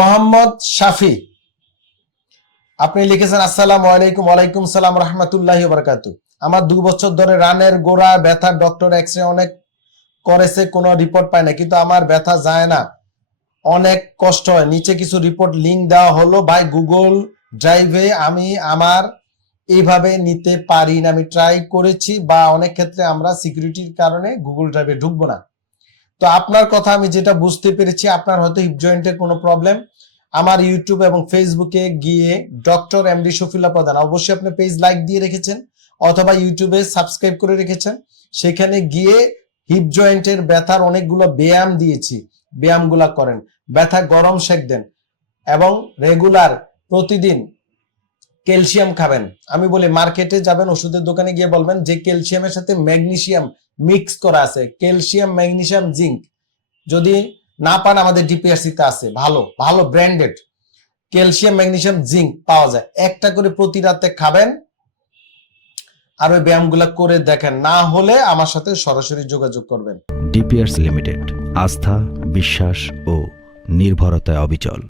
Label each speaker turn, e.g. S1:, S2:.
S1: মোহাম্মদ শাফি। আপনি লিখেছেন, আসসালাম আলাইকুম, ওয়ালাইকুম সালাম, রহমতুল্লাহি বারকাতু আমার দু বছর ধরে রানের গোড়া ব্যথা, ডক্টর এক্স রে অনেক করেছে, কোনো রিপোর্ট পায় না, কিন্তু আমার ব্যথা যায় না। অনেক কষ্ট হয়। নিচে কিছু রিপোর্ট লিঙ্ক দেওয়া হলো ভাই গুগল ড্রাইভে আমি আমার এইভাবে নিতে পারি না। আমি ট্রাই করেছি বা অনেক ক্ষেত্রে আমরা সিকিউরিটির কারণে গুগল ড্রাইভে ঢুকবো না। তো আপনার কথা আমি যেটা বুঝতে পেরেছি, আপনার হয়তো হিপ জয়েন্টের কোনো প্রবলেম আমার ইউটিউব এবং ফেসবুকে গিয়ে ডক্টর এমডি শফিল্লা প্রধান, অবশ্যই আপনি পেজ লাইক দিয়ে রেখেছেন অথবা ইউটিউবে সাবস্ক্রাইব করে রেখেছেন। সেখানে গিয়ে হিপ জয়েন্টের ব্যথার অনেকগুলো ব্যায়াম দিয়েছি, ব্যায়ামগুলা করেন। ব্যথা গরম শেক দেন এবং রেগুলার প্রতিদিন ক্যালসিয়াম খাবেন। আমি বলি, মার্কেটে যাবেন, ওষুধের দোকানে গিয়ে বলবেন যে ক্যালসিয়ামের সাথে ম্যাগনেসিয়াম মিক্স করা আছে। Calcium, magnesium, zinc. যদি না পান, আমাদের ডিপিআরসি তে আছে। ভালো ভালো ব্র্যান্ডেড। ক্যালসিয়াম, ম্যাগনেসিয়াম, জিঙ্ক পাওয়া যায়। একটা করে প্রতি রাতে খাবেন আর ওই ব্যায়ামগুলো করে দেখেন। না হলে আমার সাথে সরাসরি যোগাযোগ করবেন।
S2: ডিপিআরস লিমিটেড আস্থা, বিশ্বাস ও নির্ভরতায় অবিচল।